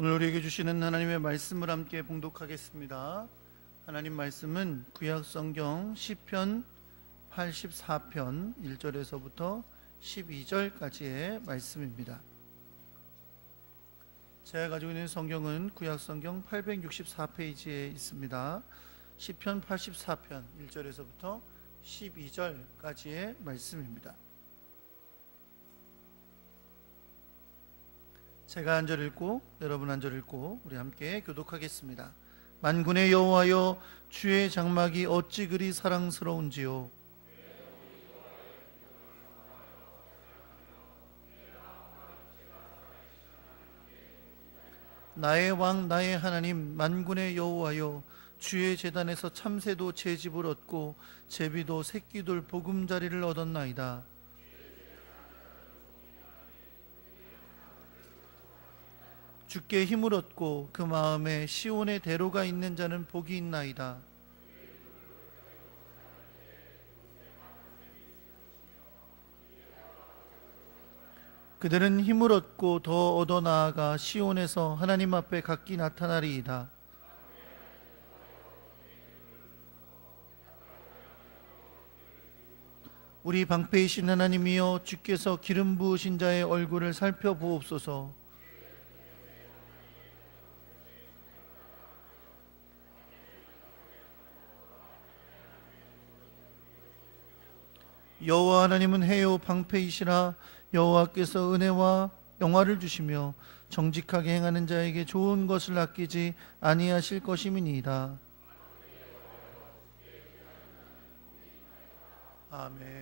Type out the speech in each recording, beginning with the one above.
오늘 우리에게 주시는 하나님의 말씀을 함께 봉독하겠습니다. 하나님 말씀은 구약성경 시편 84편 1절에서부터 12절까지의 말씀입니다. 제가 가지고 있는 성경은 구약성경 864페이지에 있습니다. 시편 84편 1절에서부터 12절까지의 말씀입니다. 제가 한 절 읽고 여러분 한 절 읽고 우리 함께 교독하겠습니다. 만군의 여호와여, 주의 장막이 어찌 그리 사랑스러운지요. 나의 왕 나의 하나님 만군의 여호와여, 주의 제단에서 참새도 제 집을 얻고 제비도 새끼돌 보금자리를 얻었나이다. 주께 힘을 얻고 그 마음에 시온의 대로가 있는 자는 복이 있나이다. 그들은 힘을 얻고 더 얻어 나아가 시온에서 하나님 앞에 각기 나타나리이다. 우리 방패이신 하나님이여, 주께서 기름 부으신 자의 얼굴을 살펴보옵소서. 여호와 하나님은 해요 방패이시라. 여호와께서 은혜와 영화를 주시며 정직하게 행하는 자에게 좋은 것을 아끼지 아니하실 것임이니이다. 아멘.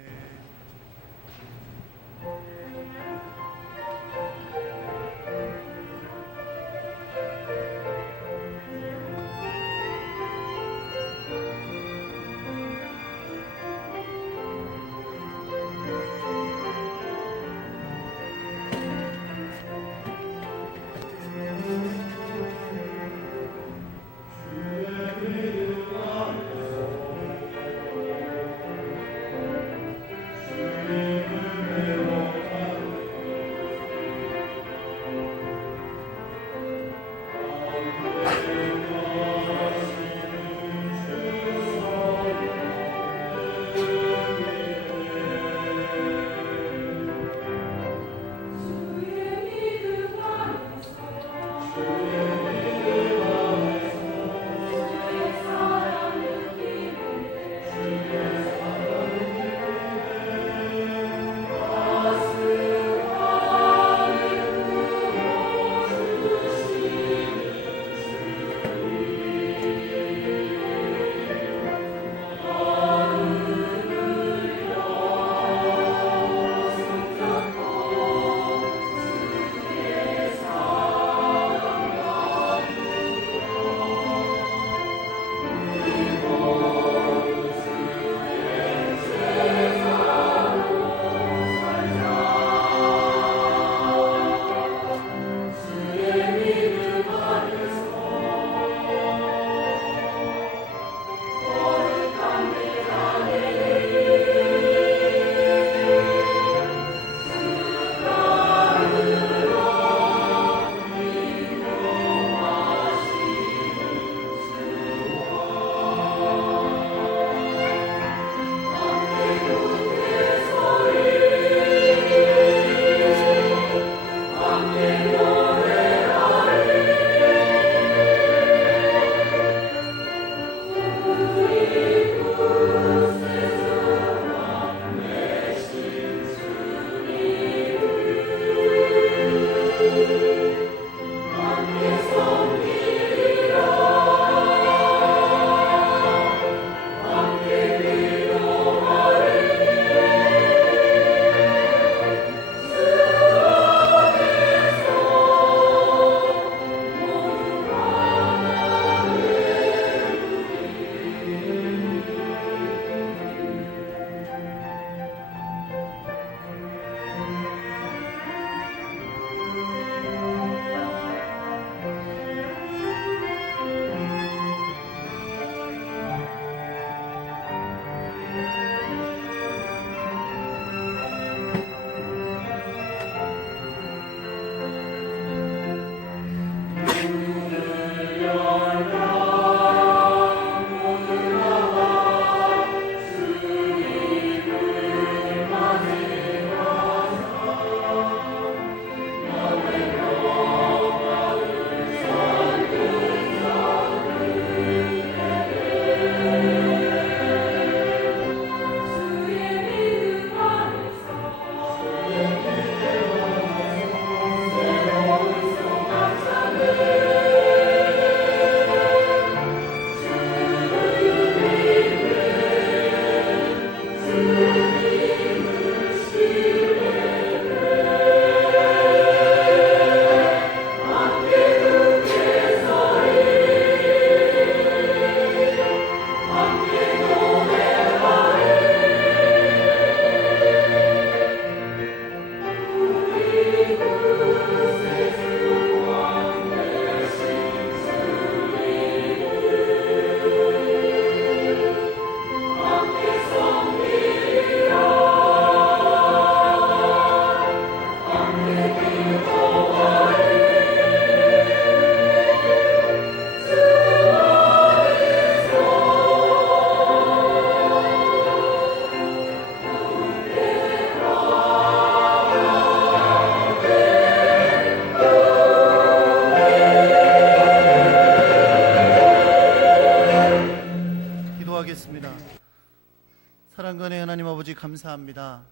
감사합니다.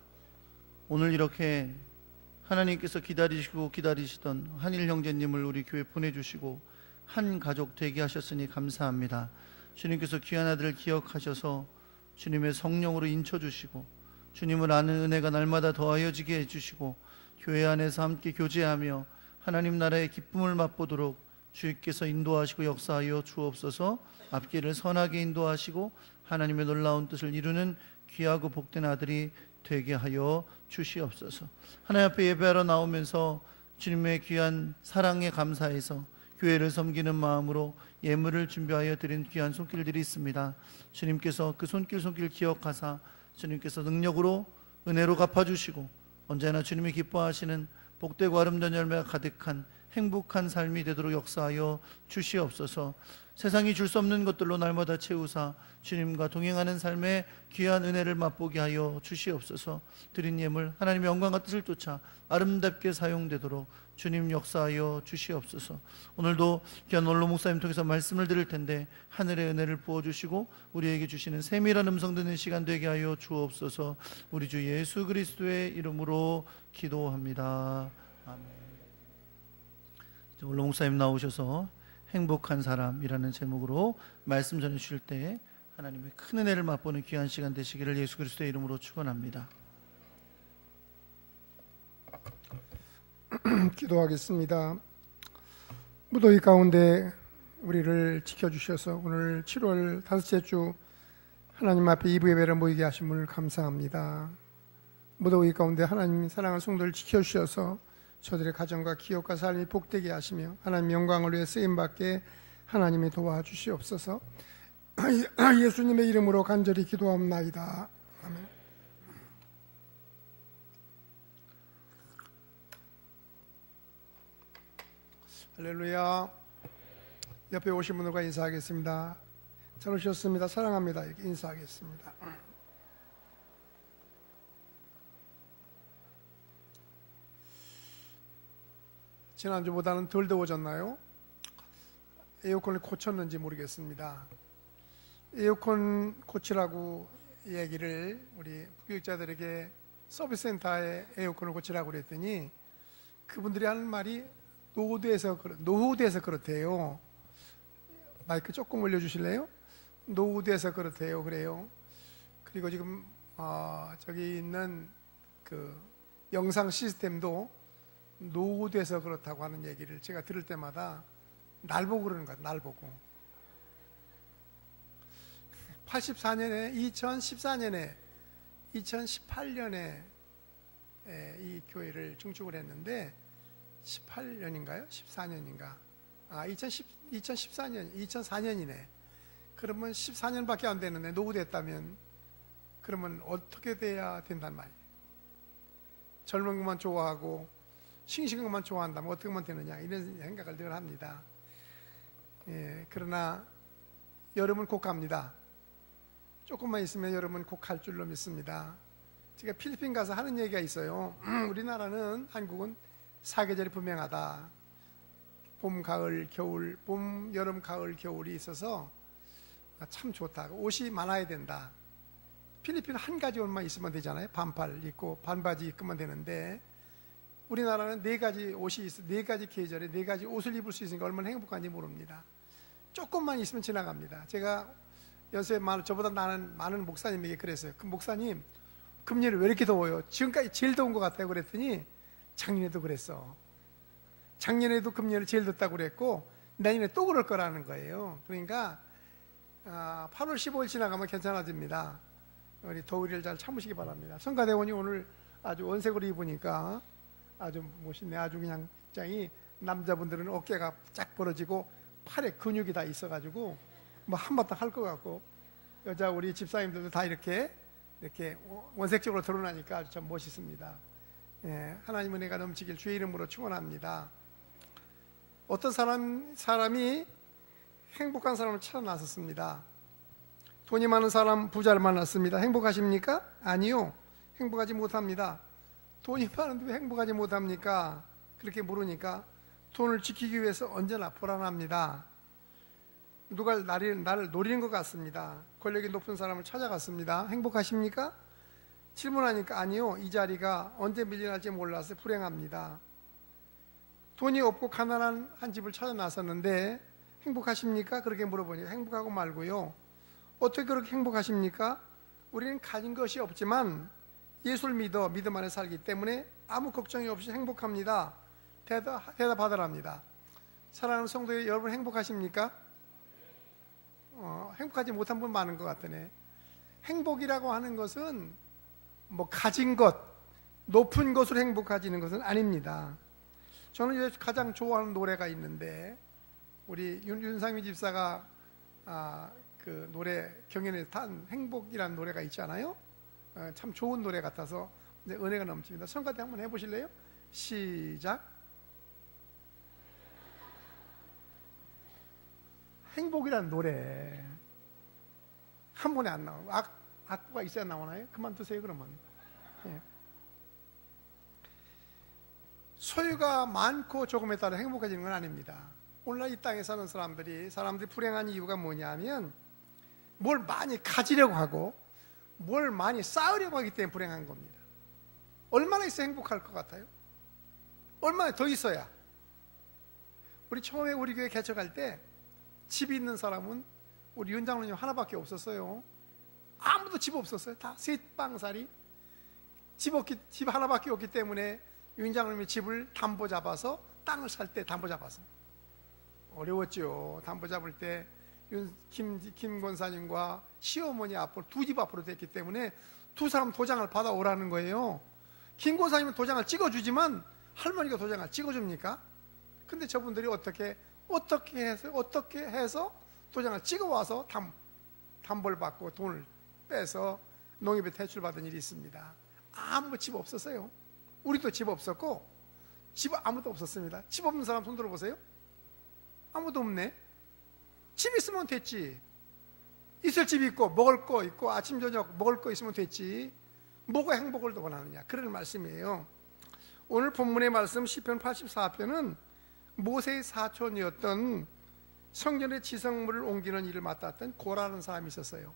오늘 이렇게 하나님께서 기다리시던 한일 형제님을 우리 교회 보내주시고 한 가족 되게 하셨으니 감사합니다. 주님께서 귀한 아들을 기억하셔서 주님의 성령으로 인쳐주시고 주님을 아는 은혜가 날마다 더하여지게 해주시고 교회 안에서 함께 교제하며 하나님 나라의 기쁨을 맛보도록 주께서 인도하시고 역사하여 주옵소서. 앞길을 선하게 인도하시고 하나님의 놀라운 뜻을 이루는 귀하고 복된 아들이 되게 하여 주시옵소서. 하나님 앞에 예배하러 나오면서 주님의 귀한 사랑에 감사해서 교회를 섬기는 마음으로 예물을 준비하여 드린 귀한 손길들이 있습니다. 주님께서 그 손길 기억하사 주님께서 능력으로 은혜로 갚아주시고 언제나 주님이 기뻐하시는 복되고 아름다운 열매가 가득한 행복한 삶이 되도록 역사하여 주시옵소서. 세상이 줄 수 없는 것들로 날마다 채우사 주님과 동행하는 삶의 귀한 은혜를 맛보게 하여 주시옵소서. 드린 예물 하나님의 영광과 뜻을 쫓아 아름답게 사용되도록 주님 역사하여 주시옵소서. 오늘도 귀한 원로 목사님 통해서 말씀을 드릴 텐데 하늘의 은혜를 부어주시고 우리에게 주시는 세밀한 음성 듣는 시간 되게 하여 주옵소서. 우리 주 예수 그리스도의 이름으로 기도합니다. 아멘. 원로 목사님 나오셔서 행복한 사람이라는 제목으로 말씀 전해 주실 때 하나님의 큰 은혜를 맛보는 귀한 시간 되시기를 예수 그리스도의 이름으로 축원합니다. 기도하겠습니다. 무더위 가운데 우리를 지켜주셔서 오늘 7월 다섯째 주 하나님 앞에 이부 예배를 모이게 하심을 감사합니다. 무더위 가운데 하나님 사랑하는 성도를 지켜주셔서 저들의 가정과 기업과 삶이 복되게 하시며 하나님 영광을 위해 쓰임받게 하나님이 도와주시옵소서. 예수님의 이름으로 간절히 기도합나이다. 아멘. 할렐루야. 옆에 오신 분들과 인사하겠습니다. 잘 오셨습니다. 사랑합니다. 이렇게 인사하겠습니다. 지난주보다는 덜 더워졌나요? 에어컨을 고쳤는지 모르겠습니다. 에어컨 고치라고 얘기를 우리 부교육자들에게 서비스 센터에 에어컨을 고치라고 그랬더니 그분들이 하는 말이 노후돼서 그렇대요. 마이크 조금 올려주실래요? 노후돼서 그렇대요. 그래요. 그리고 지금 저기 있는 그 영상 시스템도 노후돼서 그렇다고 하는 얘기를 제가 들을 때마다 날 보고 그러는 거야. 날 보고 2018년에 이 교회를 증축을 했는데 18년인가요? 14년인가? 2014년이네. 그러면 14년밖에 안 되는데 노후됐다면 그러면 어떻게 돼야 된단 말이에요? 젊은 것만 좋아하고 싱싱한 것만 좋아한다면 어떻게 하면 되느냐 이런 생각을 늘 합니다. 그러나 여름은 곧 갑니다. 조금만 있으면 여름은 곧 갈 줄로 믿습니다. 제가 필리핀 가서 하는 얘기가 있어요. 우리나라는 한국은 사계절이 분명하다. 봄, 가을, 겨울, 봄, 여름, 가을, 겨울이 있어서 참 좋다. 옷이 많아야 된다. 필리핀 한 가지 옷만 있으면 되잖아요. 반팔 입고 반바지 입으면 되는데 우리나라는 네 가지 옷이 있어, 네 가지 계절에 네 가지 옷을 입을 수 있으니까 얼마나 행복한지 모릅니다. 조금만 있으면 지나갑니다. 제가 연세 저보다 많은 목사님에게 그랬어요. 그 목사님, 금년에 왜 이렇게 더워요? 지금까지 제일 더운 것 같아요. 그랬더니 작년에도 그랬어. 작년에도 금년에 제일 덥다고 그랬고 내년에 또 그럴 거라는 거예요. 그러니까 8월 15일 지나가면 괜찮아집니다. 우리 더위를 잘 참으시기 바랍니다. 성가대원이 오늘 아주 원색으로 입으니까 아주 멋있네. 아주 그냥 짱이 남자분들은 어깨가 쫙 벌어지고 팔에 근육이 다 있어가지고 뭐 한바탕 할 것 같고 여자 우리 집사님들도 다 이렇게 원색적으로 드러나니까 아주 참 멋있습니다. 하나님 은혜가 넘치길 주의 이름으로 축원합니다. 어떤 사람이 행복한 사람을 찾아 나섰습니다. 돈이 많은 사람 부자를 만났습니다. 행복하십니까? 아니요. 행복하지 못합니다. 돈이 많은데 왜 행복하지 못합니까? 그렇게 물으니까 돈을 지키기 위해서 언제나 불안합니다. 누가 나를 노리는 것 같습니다. 권력이 높은 사람을 찾아갔습니다. 행복하십니까? 질문하니까 아니요, 이 자리가 언제 밀려날지 몰라서 불행합니다. 돈이 없고 가난한 한 집을 찾아 나섰는데 행복하십니까? 그렇게 물어보니까 행복하고 말고요. 어떻게 그렇게 행복하십니까? 우리는 가진 것이 없지만 예수를 믿어 믿음 안에 살기 때문에 아무 걱정이 없이 행복합니다. 대답하더랍니다. 사랑하는 성도 여러분, 행복하십니까? 행복하지 못한 분 많은 것 같으네. 행복이라고 하는 것은 뭐 가진 것, 높은 것으로 행복해지는 것은 아닙니다. 저는 요새 가장 좋아하는 노래가 있는데, 우리 윤상미 집사가 그 노래 경연에서 탄 행복이라는 노래가 있잖아요. 참 좋은 노래 같아서 은혜가 넘칩니다. 성가대 한번 해보실래요? 시작. 행복이라는 노래 한 번에 안 나오고 악보가 있어야 나오나요? 그만두세요 그러면. 예. 소유가 많고 조금에 따라 행복해지는 건 아닙니다. 오늘날 이 땅에 사는 사람들이 불행한 이유가 뭐냐면 뭘 많이 가지려고 하고 뭘 많이 쌓으려고 하기 때문에 불행한 겁니다. 얼마나 있어야 행복할 것 같아요? 얼마나 더 있어야? 우리 처음에 우리 교회 개척할 때 집이 있는 사람은 우리 윤장로님 하나밖에 없었어요. 아무도 집 없었어요. 다 셋방살이. 집 하나밖에 없기 때문에 윤장로님이 집을 담보 잡아서, 땅을 살 때 담보 잡아서 어려웠죠. 담보 잡을 때 김 권사님과 시어머니 앞으로 두 집 앞으로 됐기 때문에 두 사람 도장을 받아오라는 거예요. 김 권사님은 도장을 찍어주지만 할머니가 도장을 찍어줍니까? 근데 저분들이 어떻게 해서 도장을 찍어와서 담보를 받고 돈을 빼서 농협에 대출받은 일이 있습니다. 아무 집 없었어요. 우리도 집 없었고 집 아무도 없었습니다. 집 없는 사람 손 들어보세요. 아무도 없네. 집 있으면 됐지. 있을 집 있고 먹을 거 있고 아침 저녁 먹을 거 있으면 됐지. 뭐가 행복을 더 원하느냐, 그런 말씀이에요. 오늘 본문의 말씀 시편 84편은 모세의 사촌이었던 성전의 지성물을 옮기는 일을 맡았던 고라라는 사람이 있었어요.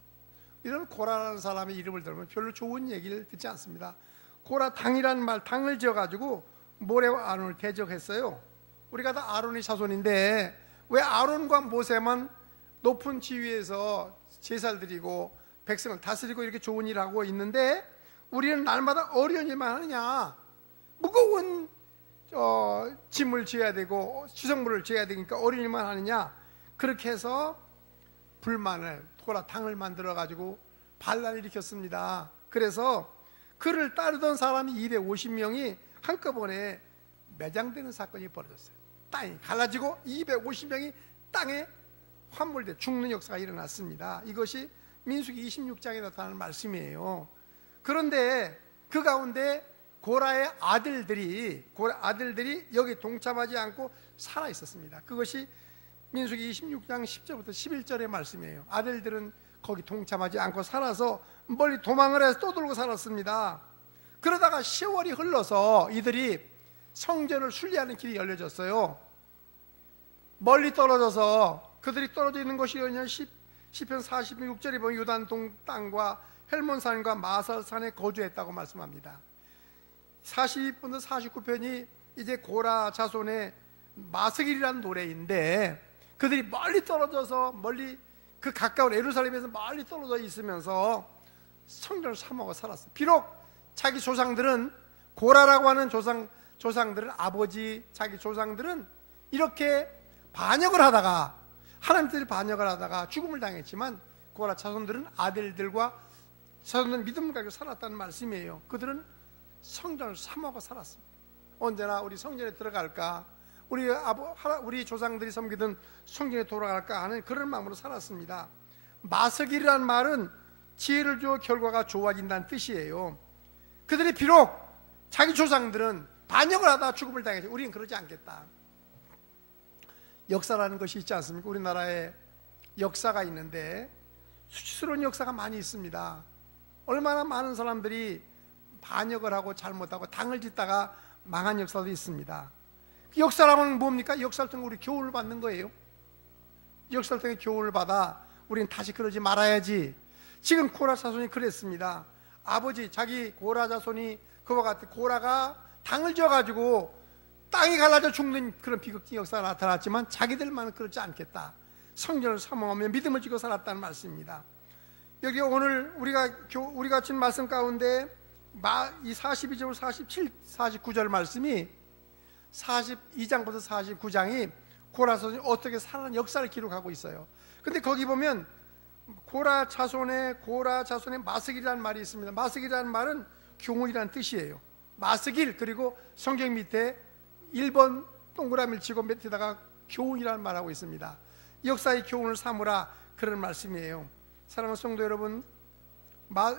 이런 고라라는 사람의 이름을 들으면 별로 좋은 얘기를 듣지 않습니다. 고라 당이라는 말, 당을 지어가지고 모래와 아론을 대적했어요. 우리가 다 아론의 자손인데 왜 아론과 모세만 높은 지위에서 제사를 드리고 백성을 다스리고 이렇게 좋은 일을 하고 있는데 우리는 날마다 어려운 일만 하느냐, 무거운 짐을 져야 되고 지성물을 져야 되니까 어려운 일만 하느냐, 그렇게 해서 불만을, 고라 당을 만들어 가지고 반란을 일으켰습니다. 그래서 그를 따르던 사람이 250명이 한꺼번에 매장되는 사건이 벌어졌어요. 땅이 갈라지고 250명이 땅에 환몰돼 죽는 역사가 일어났습니다. 이것이 민수기 26장에 나타나는 말씀이에요. 그런데 그 가운데 고라의 아들들이 여기 동참하지 않고 살아 있었습니다. 그것이 민수기 26장 10절부터 11절의 말씀이에요. 아들들은 거기 동참하지 않고 살아서 멀리 도망을 해서 떠돌고 살았습니다. 그러다가 세월이 흘러서 이들이 성전을 순례하는 길이 열려졌어요. 멀리 떨어져서 그들이 떨어져 있는 것이 시편 46절에 보면 요단 동 땅과 헬몬산과 마살산에 거주했다고 말씀합니다. 42편부터 49편이 이제 고라 자손의 마스길이라는 노래인데 그들이 멀리 떨어져서 멀리 그 가까운 예루살렘에서 멀리 떨어져 있으면서 성전을 사모하고 살았어요. 비록 자기 조상들은 고라라고 하는 조상들은 자기 조상들은 이렇게 반역을 하다가 하나님들 반역을 하다가 죽음을 당했지만 고라 자손들은 아들들과 자손들은 믿음을 가지고 살았다는 말씀이에요. 그들은 성전을 사모하고 살았습니다. 언제나 우리 성전에 들어갈까, 우리 조상들이 섬기던 성전에 돌아갈까 하는 그런 마음으로 살았습니다. 마석이라는 말은 지혜를 주어 결과가 좋아진다는 뜻이에요. 그들이 비록 자기 조상들은 반역을 하다 죽음을 당했지 우리는 그러지 않겠다. 역사라는 것이 있지 않습니까? 우리나라에 역사가 있는데 수치스러운 역사가 많이 있습니다. 얼마나 많은 사람들이 반역을 하고 잘못하고 당을 짓다가 망한 역사도 있습니다. 그 역사라고는 뭡니까? 역사를 통해 우리 교훈을 받는 거예요. 역사를 통해 교훈을 받아 우리는 다시 그러지 말아야지. 지금 고라 자손이 그랬습니다. 아버지 자기 고라 자손이 그와 같은 고라가 당을 지어가지고 땅이 갈라져 죽는 그런 비극적 역사가 나타났지만 자기들만은 그렇지 않겠다. 성전을 사모하며 믿음을 지고 살았다는 말씀입니다. 여기 오늘 우리가 준 말씀 가운데 이 42절, 47, 49절 말씀이 42장부터 49장이 고라 자손이 어떻게 살아난 역사를 기록하고 있어요. 근데 거기 보면 고라 자손의 마스길이라는 말이 있습니다. 마스길이라는 말은 교훈이라는 뜻이에요. 마스길, 그리고 성경 밑에 1번 동그라미를 치고 밑에다가 교훈이라는 말하고 있습니다. 역사의 교훈을 삼으라, 그런 말씀이에요. 사랑하는 성도 여러분,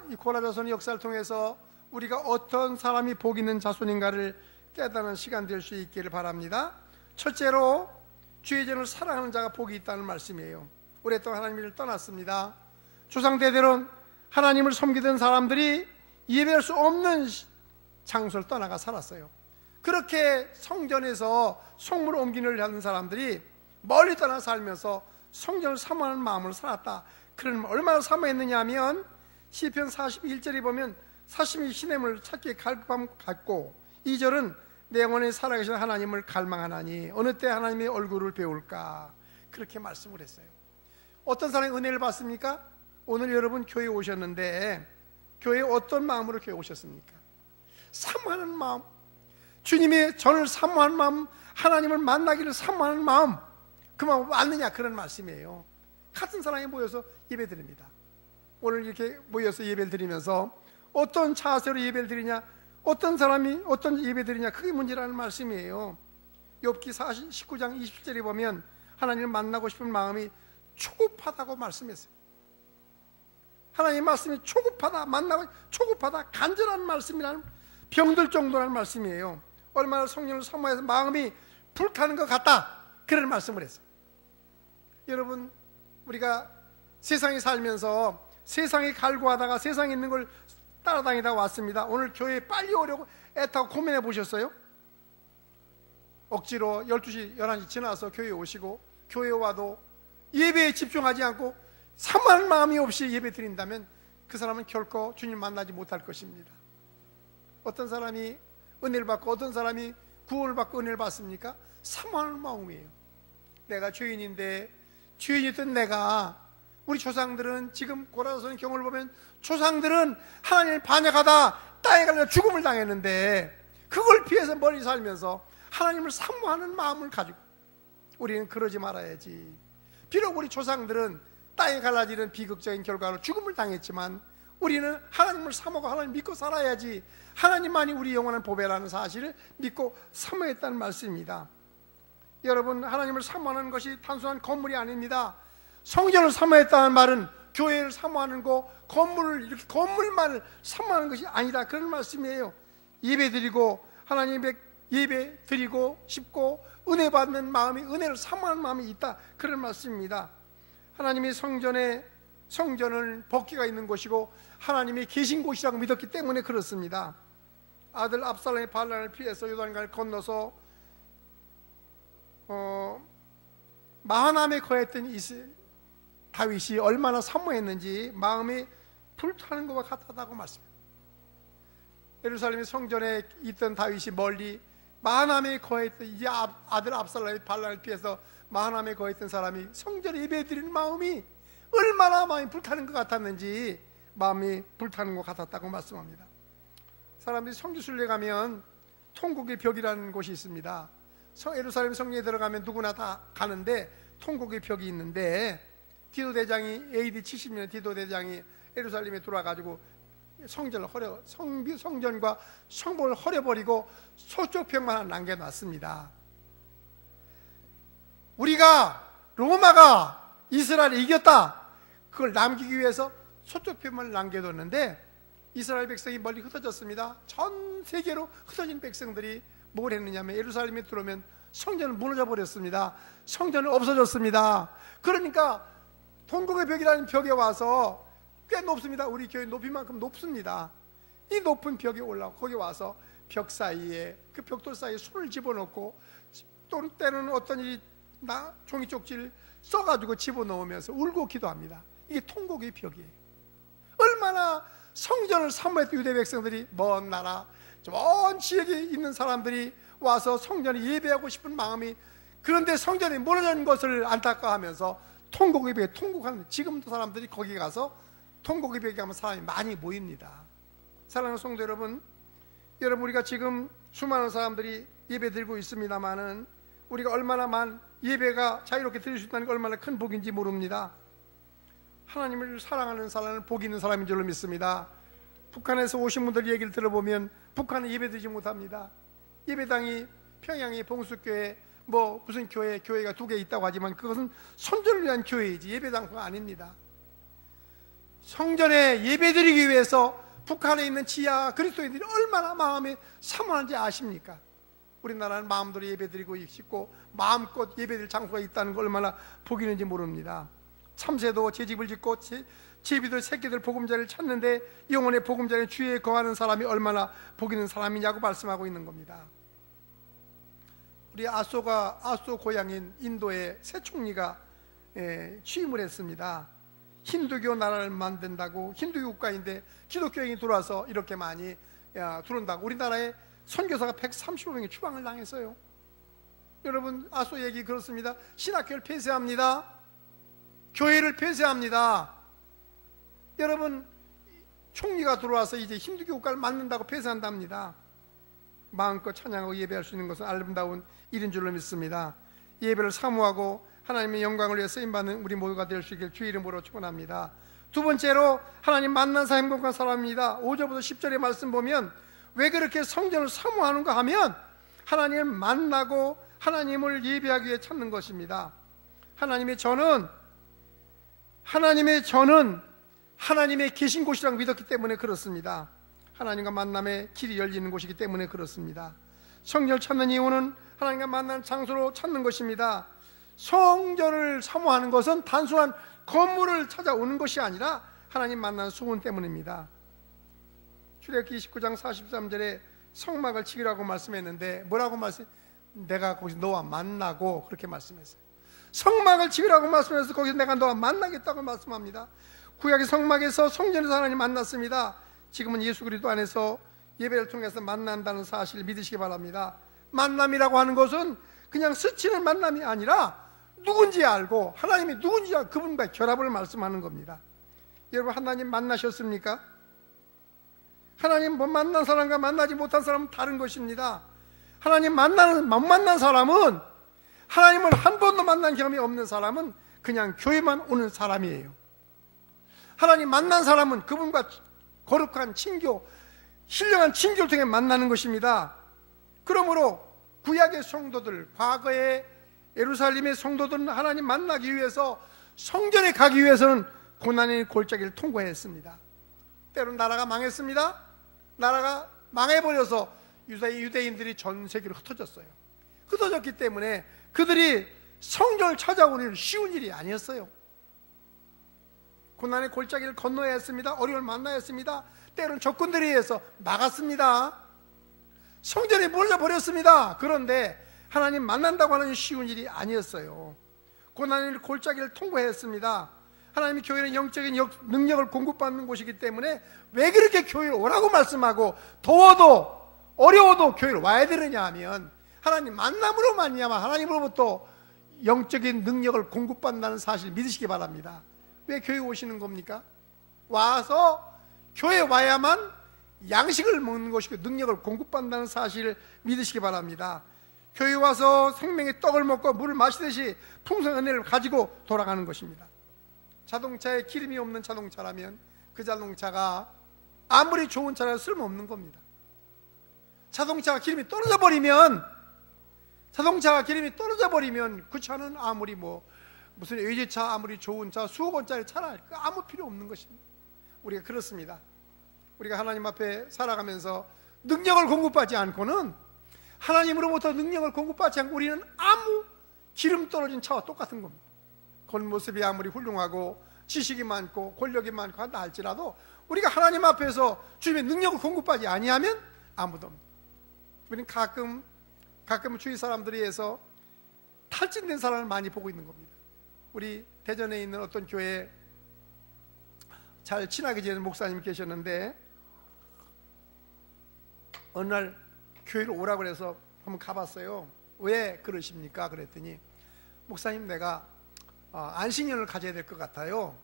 이 고라 자손의 역사를 통해서 우리가 어떤 사람이 복 있는 자손인가를 깨닫는 시간 될 수 있기를 바랍니다. 첫째로 주의 전을 사랑하는 자가 복이 있다는 말씀이에요. 오랫동안 하나님을 떠났습니다. 조상대대로 하나님을 섬기던 사람들이 예배할 수 없는 장소를 떠나가 살았어요. 그렇게 성전에서 성물을 옮기는 하는 사람들이 멀리 떠나 살면서 성전을 사모하는 마음으로 살았다. 그러면 얼마나 사모했느냐 하면 시편 41절에 보면 사심이 시냇물을 찾기에 갈급함 같고, 2절은 내 영혼에 살아계신 하나님을 갈망하나니 어느 때 하나님의 얼굴을 배울까, 그렇게 말씀을 했어요. 어떤 사람이 은혜를 받습니까? 오늘 여러분 교회에 오셨는데 교회에 어떤 마음으로 교회에 오셨습니까? 사모하는 마음, 주님의 전을 사모하는 마음, 하나님을 만나기를 사모하는 마음, 그 마음 맞느냐, 그런 말씀이에요. 같은 사람이 모여서 예배드립니다. 오늘 이렇게 모여서 예배를 드리면서 어떤 자세로 예배를 드리냐, 어떤 사람이 어떤 예배 드리냐, 그게 문제라는 말씀이에요. 욥기 19장 27절에 보면 하나님을 만나고 싶은 마음이 초급하다고 말씀했어요. 하나님 말씀이 초급하다, 만나고 초급하다, 간절한 말씀이라는, 병들 정도라는 말씀이에요. 얼마나 성령을 사모해서 마음이 불타는 것 같다, 그런 말씀을 했어요. 여러분, 우리가 세상에 살면서 세상에 갈구하다가 세상에 있는 걸 따라다니다 왔습니다. 오늘 교회에 빨리 오려고 애타고 고민해 보셨어요? 억지로 12시, 11시 지나서 교회에 오시고, 교회에 와도 예배에 집중하지 않고 사모하는 마음이 없이 예배 드린다면 그 사람은 결코 주님 만나지 못할 것입니다. 어떤 사람이 은혜를 받고 어떤 사람이 구원을 받고 은혜를 받습니까? 사모하는 마음이에요. 내가 죄인인데, 죄인이던 내가, 우리 조상들은, 지금 고라 자손의 경우를 보면 조상들은 하나님을 반역하다 땅에 갈려 죽음을 당했는데, 그걸 피해서 멀리 살면서 하나님을 사모하는 마음을 가지고 우리는 그러지 말아야지. 비록 우리 조상들은 땅에 갈라지는 비극적인 결과로 죽음을 당했지만 우리는 하나님을 사모하고 하나님 믿고 살아야지. 하나님만이 우리 영원한 보배라는 사실을 믿고 사모했다는 말씀입니다. 여러분, 하나님을 사모하는 것이 단순한 건물이 아닙니다. 성전을 사모했다는 말은 교회를 사모하는 거, 건물을, 이렇게 건물만을 사모하는 것이 아니다, 그런 말씀이에요. 예배 드리고 하나님의 예배 드리고 싶고 은혜 받는 마음이, 은혜를 사모하는 마음이 있다, 그런 말씀입니다. 하나님이 성전은 복귀가 있는 곳이고 하나님이 계신 곳이라고 믿었기 때문에 그렇습니다. 아들 압살롬의 반란을 피해서 요단강을 건너서 마하나임에 거했던 다윗이 얼마나 사모했는지 마음이 불타는 것과 같다고 말씀합니다. 예루살렘의 성전에 있던 다윗이 멀리 마하나임에 거했던, 이제 아들 압살롬의 반란을 피해서 마하나임에 거했던 사람이 성전에 예배드리는 마음이 얼마나 마음이 불타는 것 같았는지 마음이 불타는 것 같았다고 말씀합니다. 사람들이 성지순례 가면 통곡의 벽이라는 곳이 있습니다. 예루살렘 성전에 들어가면 누구나 다 가는데 통곡의 벽이 있는데, 디도 대장이 AD 70년에 디도 대장이 예루살렘에 들어와가지고 성전과 성벽을 헐어버리고 서쪽벽만 하나 남겨놨습니다. 로마가 이스라엘을 이겼다, 그걸 남기기 위해서 서쪽벽만 남겨뒀는데 이스라엘 백성이 멀리 흩어졌습니다. 전 세계로 흩어진 백성들이 뭘 했느냐면 예루살렘에 들어오면 성전은 무너져 버렸습니다. 성전은 없어졌습니다. 그러니까 통곡의 벽이라는 벽에 와서, 꽤 높습니다. 우리 교회 높이만큼 높습니다. 이 높은 벽에 올라오고 거기 와서 벽 사이에, 그 벽돌 사이에 손을 집어넣고, 또 때로는 어떤 일이 종이 쪽지를 써가지고 집어넣으면서 울고 기도합니다. 이게 통곡의 벽이에요. 얼마나 성전을 사모했던 유대 백성들이 먼 나라 먼 지역에 있는 사람들이 와서 성전에 예배하고 싶은 마음이, 그런데 성전이 무너진 것을 안타까워하면서 통곡예배, 통곡하는, 지금도 사람들이 거기 가서 통곡예배 가면 사람이 많이 모입니다. 사랑하는 성도 여러분, 우리가 지금 수많은 사람들이 예배 드리고 있습니다만은 우리가 얼마나 예배가 자유롭게 드릴 수 있다는 게 얼마나 큰 복인지 모릅니다. 하나님을 사랑하는 사람은 복이 있는 사람인 줄로 믿습니다. 북한에서 오신 분들 얘기를 들어보면 북한은 예배 드리지 못합니다. 예배당이 평양의 봉수교회 무슨 교회가 2개 있다고 하지만 그것은 선전을 위한 교회이지 예배당가 아닙니다. 성전에 예배드리기 위해서 북한에 있는 지하 그리스도인들이 얼마나 마음에 사모하는지 아십니까? 우리나라는 마음대로 예배드리고 싶고 마음껏 예배드릴 장소가 있다는 걸 얼마나 복이 있는지 모릅니다. 참새도 제 집을 짓고 제비들 새끼들 보금자리를 찾는데 영혼의 보금자리 주위에 거하는 사람이 얼마나 복 있는 사람이냐고 말씀하고 있는 겁니다. 우리 아소 고향인 인도의 새 총리가 취임을 했습니다. 힌두교 나라를 만든다고, 힌두교 국가인데 기독교인이 들어와서 이렇게 많이 들어온다고. 우리나라에 선교사가 130명이 추방을 당했어요. 여러분, 아소 얘기 그렇습니다. 신학교를 폐쇄합니다. 교회를 폐쇄합니다. 여러분, 총리가 들어와서 이제 힌두교 국가를 만든다고 폐쇄한답니다. 마음껏 찬양하고 예배할 수 있는 것은 아름다운 일인 줄로 믿습니다. 예배를 사모하고 하나님의 영광을 위해 쓰임받는 우리 모두가 될 수 있길 주의 이름으로 축원합니다. 두 번째로 하나님 만난 사 행복한 사람입니다. 5절부터 10절의 말씀 보면 왜 그렇게 성전을 사모하는가 하면 하나님을 만나고 하나님을 예배하기 위해 찾는 것입니다. 하나님의 전은 하나님의 계신 곳이라고 믿었기 때문에 그렇습니다. 하나님과 만남의 길이 열리는 곳이기 때문에 그렇습니다. 성전을 찾는 이유는 하나님과 만나는 장소로 찾는 것입니다. 성전을 사모하는 것은 단순한 건물을 찾아오는 것이 아니라 하나님 만나는 소원 때문입니다. 출애굽기 29장 43절에 성막을 치기라고 말씀했는데 뭐라고 내가 거기서 너와 만나고 그렇게 말씀했어요. 성막을 치기라고 말씀해서 거기서 내가 너와 만나겠다고 말씀합니다. 구약의 성막에서 성전에서 하나님 만났습니다. 지금은 예수 그리스도 안에서 예배를 통해서 만난다는 사실을 믿으시기 바랍니다. 만남이라고 하는 것은 그냥 스치는 만남이 아니라 누군지 알고 하나님이 누군지 알고 그분과 결합을 말씀하는 겁니다. 여러분, 하나님 만나셨습니까? 하나님 못 만난 사람과 만나지 못한 사람은 다른 것입니다. 하나님 못 만난 사람은, 하나님을 한 번도 만난 경험이 없는 사람은 그냥 교회만 오는 사람이에요. 하나님 만난 사람은 그분과 거룩한 친교, 신령한 친교를 통해 만나는 것입니다. 그러므로 구약의 성도들, 과거의 예루살렘의 성도들은 하나님 만나기 위해서 성전에 가기 위해서는 고난의 골짜기를 통과했습니다. 때론 나라가 망했습니다. 나라가 망해버려서 유대인들이 전 세계로 흩어졌어요. 흩어졌기 때문에 그들이 성전을 찾아오는 쉬운 일이 아니었어요. 고난의 골짜기를 건너야 했습니다. 어려움을 만나야 했습니다. 때론 적군들에 의해서 막았습니다. 성전에 몰려버렸습니다. 그런데 하나님 만난다고 하는 쉬운 일이 아니었어요. 고난의 골짜기를 통과했습니다. 하나님의 교회는 영적인 능력을 공급받는 곳이기 때문에 왜 그렇게 교회를 오라고 말씀하고 더워도 어려워도 교회를 와야 되느냐 하면 하나님 만남으로 말미암아 하나님으로부터 영적인 능력을 공급받는다는 사실을 믿으시기 바랍니다. 왜 교회 오시는 겁니까? 와서 교회 와야만 양식을 먹는 것이고 능력을 공급받는다는 사실을 믿으시기 바랍니다. 교회 와서 생명의 떡을 먹고 물을 마시듯이 풍성한 은혜를 가지고 돌아가는 것입니다. 자동차에 기름이 없는 자동차라면 그 자동차가 아무리 좋은 차라도 쓸모없는 겁니다. 자동차가 기름이 떨어져 버리면 그 차는 아무리 무슨 외제차, 아무리 좋은 차, 수억 원짜리 차라 아무 필요 없는 것입니다. 우리가 그렇습니다. 우리가 하나님 앞에 살아가면서 능력을 공급받지 않고는, 하나님으로부터 능력을 공급받지 않고 우리는 아무 기름 떨어진 차와 똑같은 겁니다. 겉모습이 아무리 훌륭하고 지식이 많고 권력이 많고 한다 할지라도 우리가 하나님 앞에서 주님의 능력을 공급받지 아니하면 아무도 없습니다. 우리는 가끔 주위 사람들에 의해서 탈진된 사람을 많이 보고 있는 겁니다. 우리 대전에 있는 어떤 교회에 잘 친하게 지내는 목사님이 계셨는데 어느 날 교회를 오라고 해서 한번 가봤어요. 왜 그러십니까? 그랬더니 목사님, 내가 안식년을 가져야 될 것 같아요.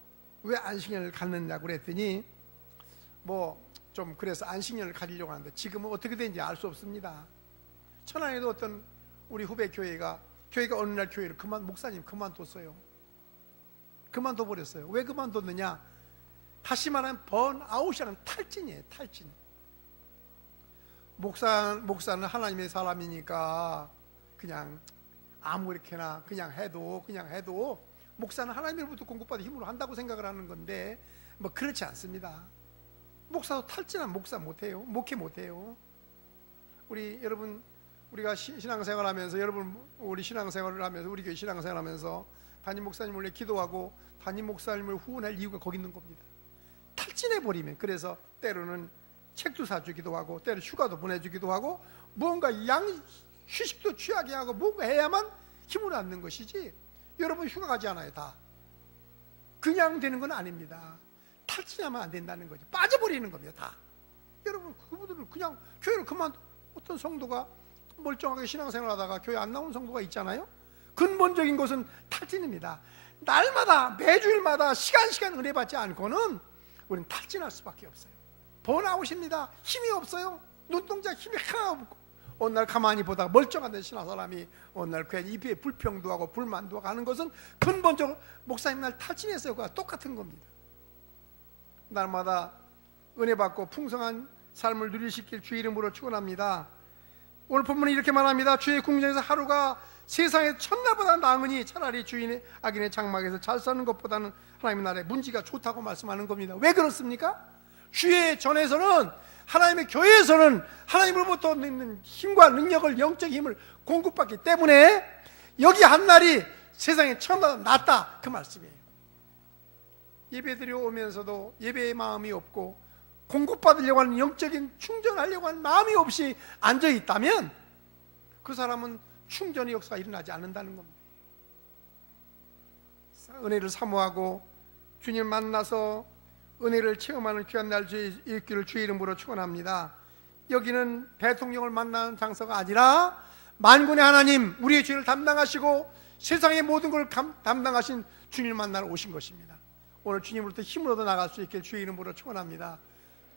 왜 안식년을 갖느냐고 그랬더니 뭐 좀 그래서 안식년을 가지려고 하는데 지금은 어떻게 되는지 알 수 없습니다. 천안에도 어떤 우리 후배 교회가 어느 날 교회를 목사님 그만뒀어요. 그만둬 버렸어요. 왜 그만뒀느냐? 다시 말하면 번아웃이라는 탈진이에요. 탈진. 목사는 하나님의 사람이니까 그냥 아무렇게나 그냥 해도 목사는 하나님으로부터 공급받은 힘으로 한다고 생각을 하는 건데 뭐 그렇지 않습니다. 목사도 탈진한 목사 못해요. 목회 못해요. 여러분 우리가 신앙생활하면서 우리 신앙생활을 하면서 우리 교회 신앙생활하면서 담임 목사님 원래 기도하고 담임 목사님을 후원할 이유가 거기 있는 겁니다. 탈진해 버리면 그래서 때로는 책도 사주기도 하고 때로 휴가도 보내주기도 하고 뭔가 휴식도 취하게 하고 뭔가 해야만 힘을 얻는 것이지 여러분 휴가 가지 않아요. 다 그냥 되는 건 아닙니다. 탈진하면 안 된다는 거죠. 빠져버리는 겁니다. 다 여러분 그분들은 그냥 교회를 어떤 성도가 멀쩡하게 신앙생활 하다가 교회 안 나온 성도가 있잖아요. 근본적인 것은 탈진입니다. 날마다 매주일마다 시간 은혜 받지 않고는 우리는 탈진할 수밖에 없어요. 번아웃입니다. 힘이 없어요. 눈동자 힘이 하나도 없고 어느 날 가만히 보다가 멀쩡한 신앙 사람이 어느 날 괜히 입에 불평도 하고 불만도 하고 하는 것은 근본적으로 목사님 날 탈진했어요. 그와 똑같은 겁니다. 날마다 은혜 받고 풍성한 삶을 누리시길 주의 이름으로 축원합니다. 오늘 본문은 이렇게 말합니다. 주의 궁정에서 하루가 세상의 첫날보다 나으니 차라리 주인의 악인의 장막에서 잘 사는 것보다는 하나님의 나라의 문지가 좋다고 말씀하는 겁니다. 왜 그렇습니까? 주의 전에서는 하나님의 교회에서는 하나님으로부터 있는 힘과 능력을 영적 힘을 공급받기 때문에 여기 한 날이 세상의 첫날보다 낫다 그 말씀이에요. 예배드려 오면서도 예배의 마음이 없고 공급받으려고 하는 영적인 충전하려고 하는 마음이 없이 앉아있다면 그 사람은 충전의 역사가 일어나지 않는다는 겁니다. 은혜를 사모하고 주님 만나서 은혜를 체험하는 귀한 날 있기를 주의 이름으로 축원합니다. 여기는 대통령을 만나는 장소가 아니라 만군의 하나님 우리의 죄를 담당하시고 세상의 모든 걸 담당하신 주님을 만나러 오신 것입니다. 오늘 주님으로부터 힘을 얻어 나갈 수 있길 주의 이름으로 축원합니다.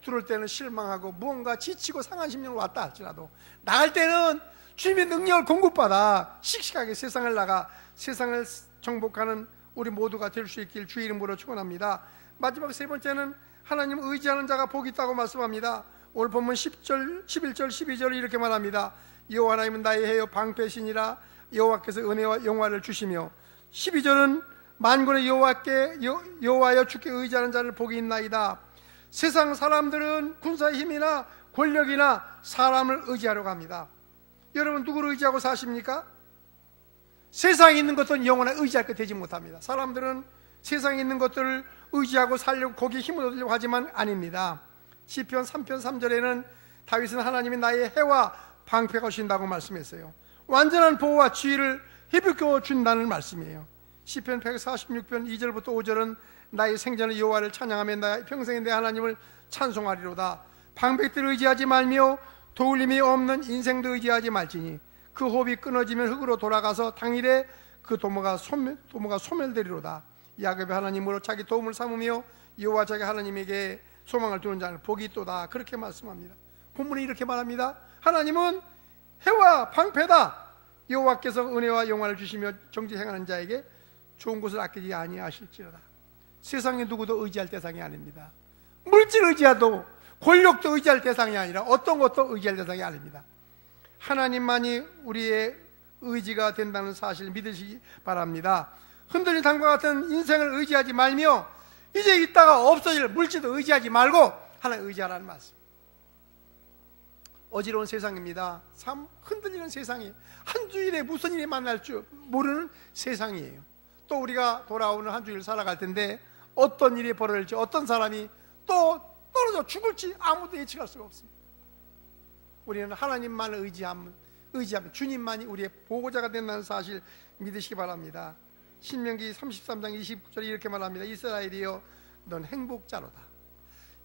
들어올 때는 실망하고 무언가 지치고 상한 심령으로 왔다 할지라도 나갈 때는 주님의 능력을 공급받아 씩씩하게 세상을 나가 세상을 정복하는 우리 모두가 될 수 있길 주의 이름으로 축원합니다. 마지막 세 번째는 하나님 의지하는 자가 복이 있다고 말씀합니다. 오늘 본문 10절, 11절, 12절을 이렇게 말합니다. 여호와 하나님은 나의 해요 방패시니라. 여호와께서 은혜와 영화를 주시며 12절은 만군의 여호와여 주께 의지하는 자를 복이 있나이다. 세상 사람들은 군사의 힘이나 권력이나 사람을 의지하려고 합니다. 여러분 누구를 의지하고 사십니까? 세상에 있는 것들은 영원히 의지할 것 되지 못합니다. 사람들은 세상에 있는 것들을 의지하고 살려고 거기에 힘을 얻으려고 하지만 아닙니다. 시편 3편 3절에는 다윗은 하나님이 나의 해와 방패가 오신다고 말씀했어요. 완전한 보호와 지위를 해비켜 준다는 말씀이에요. 시편 146편 2절부터 5절은 나의 생전의 여호와를 찬양하며 나의 평생에 내 하나님을 찬송하리로다. 방백들을 의지하지 말며 도울림이 없는 인생도 의지하지 말지니 그 호흡이 끊어지면 흙으로 돌아가서 당일에 그 도모가 소멸되리로다. 야곱의 하나님으로 자기 도움을 삼으며 여호와 자기 하나님에게 소망을 두는 자는 복이 있도다. 그렇게 말씀합니다. 본문이 이렇게 말합니다. 하나님은 해와 방패다. 여호와께서 은혜와 영화를 주시며 정직 행하는 자에게 좋은 것을 아끼지 아니하실지어다. 세상에 누구도 의지할 대상이 아닙니다. 물질 의지하도 권력도 의지할 대상이 아니라 어떤 것도 의지할 대상이 아닙니다. 하나님만이 우리의 의지가 된다는 사실을 믿으시기 바랍니다. 흔들린 당과 같은 인생을 의지하지 말며 이제 있다가 없어질 물질도 의지하지 말고 하나님 의지하라는 말씀. 어지러운 세상입니다. 참 흔들리는 세상이 한 주일에 무슨 일이 만날 줄 모르는 세상이에요. 또 우리가 돌아오는 한 주일 살아갈 텐데 어떤 일이 벌어질지 어떤 사람이 또 떨어져 죽을지 아무도 예측할 수가 없습니다. 우리는 하나님만을 의지하면 주님만이 우리의 보호자가 된다는 사실 믿으시기 바랍니다. 신명기 33장 29절에 이렇게 말합니다. 이스라엘이여 넌 행복자로다.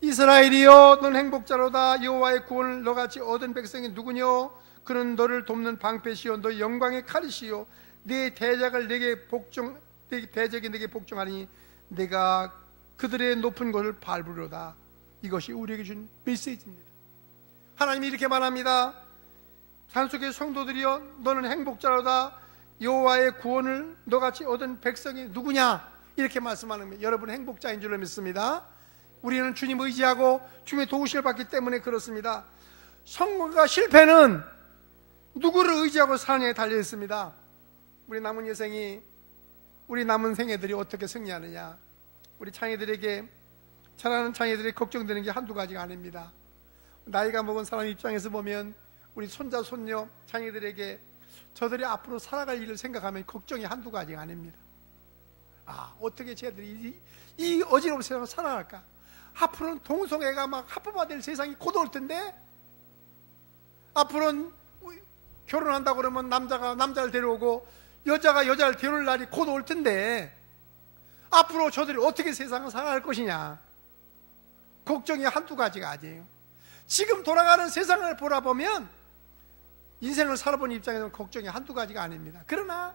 이스라엘이여, 넌 행복자로다. 여호와의 구원을 너같이 얻은 백성이 누구뇨? 그는 너를 돕는 방패시요 너의 영광의 칼이시요 네 대적이 내게 복종하니 내가 그들의 높은 곳을 밟으려다. 이것이 우리에게 준 메시지입니다. 하나님이 이렇게 말합니다. 산속의 성도들이여, 너는 행복자로다. 여호와의 구원을 너같이 얻은 백성이 누구냐? 이렇게 말씀하는 거예요. 여러분 행복자인 줄로 믿습니다. 우리는 주님 의지하고 주님의 도우심을 받기 때문에 그렇습니다. 성공과 실패는 누구를 의지하고 사느냐에 달려 있습니다. 우리 남은 여생이, 우리 남은 생애들이 어떻게 승리하느냐. 우리 자녀들에게, 자라는 자녀들이 걱정되는 게 한두 가지가 아닙니다. 나이가 먹은 사람 입장에서 보면 우리 손자 손녀 자녀들에게 저들이 앞으로 살아갈 일을 생각하면 걱정이 한두 가지가 아닙니다. 어떻게 쟤들이 이 어지러운 세상을 살아갈까? 앞으로는 동성애가 막 합법화될 세상이 곧 올 텐데, 앞으로는 결혼한다고 그러면 남자가 남자를 데려오고 여자가 여자를 데려올 날이 곧 올 텐데, 앞으로 저들이 어떻게 세상을 살아갈 것이냐. 걱정이 한두 가지가 아니에요. 지금 돌아가는 세상을 보라보면 인생을 살아본 입장에서는 걱정이 한두 가지가 아닙니다. 그러나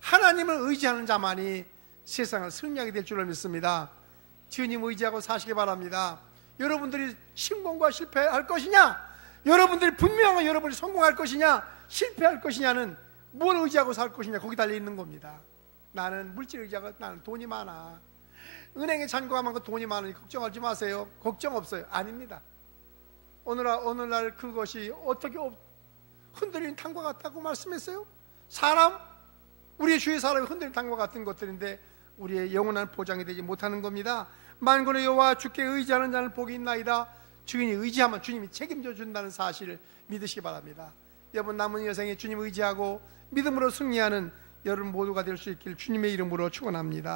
하나님을 의지하는 자만이 세상을 승리하게 될 줄로 믿습니다. 주님 의지하고 사시기 바랍니다. 여러분들이 신공과 실패할 것이냐, 여러분들이 분명한 여러분이 성공할 것이냐, 실패할 것이냐는 뭘 의지하고 살 것이냐, 거기 달려 있는 겁니다. 나는 물질 의지하고, 나는 돈이 많아, 은행에 잔고가 많고 돈이 많으니 걱정하지 마세요. 걱정 없어요. 아닙니다. 오늘날 그것이 어떻게 흔들리는 탄과 같다고 말씀했어요? 사람, 우리의 주위의 사람이 흔들리는 탄과 같은 것들인데 우리의 영원한 보장이 되지 못하는 겁니다. 만군의 여호와 주께 의지하는 자는 복이 있나이다. 주인이 의지하면 주님이 책임져 준다는 사실을 믿으시기 바랍니다. 여러분 남은 여생에 주님 의지하고 믿음으로 승리하는 여러분 모두가 될 수 있길 주님의 이름으로 축원합니다.